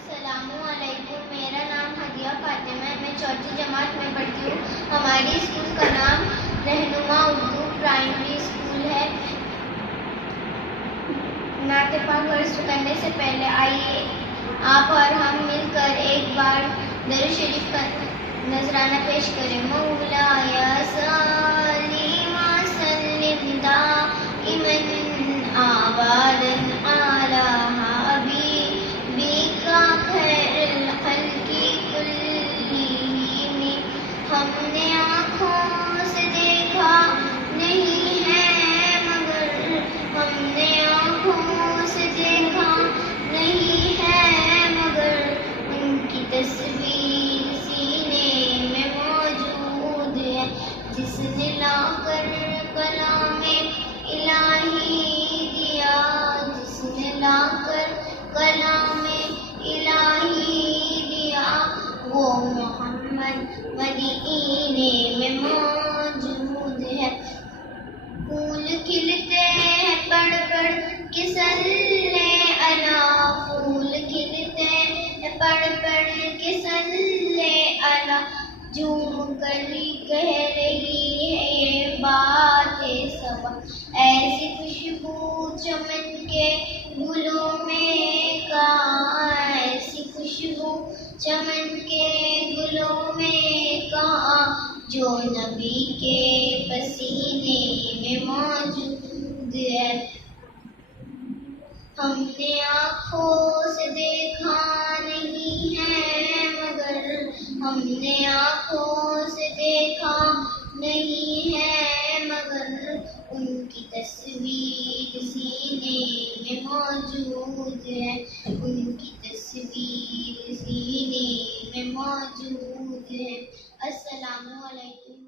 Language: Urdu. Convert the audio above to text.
السلام علیکم، میرا نام ہدیہ فاطمہ ہے، میں چوتھی جماعت میں پڑھتی ہوں۔ ہماری اسکول کا نام رہنما اردو پرائمری اسکول ہے۔ نعت پاک درس کرنے سے پہلے آئیے آپ اور ہم مل کر ایک بار درود شریف کا نذرانہ پیش کریں۔ مولایا صلی وسلم دائما ابدا علی حبیبک خیر الخلق کلہم۔ ہم نے آنکھوں سے دیکھا نہیں ہے مگر ہم نے آنکھوں سے دیکھا نہیں ہے مگر ان کی تصویر سینے میں موجود ہے، جس نے لا کر کلام الہی دیا، جس نے لا کر کلام الہی دیا، وہ محمد مدینے میں موجود ہے۔ پھول کھلتے ہیں پڑھ پڑھ کے صلی علی، پھول کھلتے ہیں پڑھ پڑھ کے صلی علی، جھوم کر کہہ رہی ہے یہ بات صبا، ایسی خوشبو چمن کے گلوں میں کہاں، ایسی خوشبو چمن کے گلوں میں کہاں، جو نبی کے پسینے میں موجود ہے۔ ہم نے آنکھوں سے دیکھا نہیں ہے مگر ہم نے آنکھوں سے دیکھا نہیں ہے مگر ان کی تصویر سینے میں موجود ہے، ان کی تصویر سینے میں موجود ہے۔ السلام علیکم۔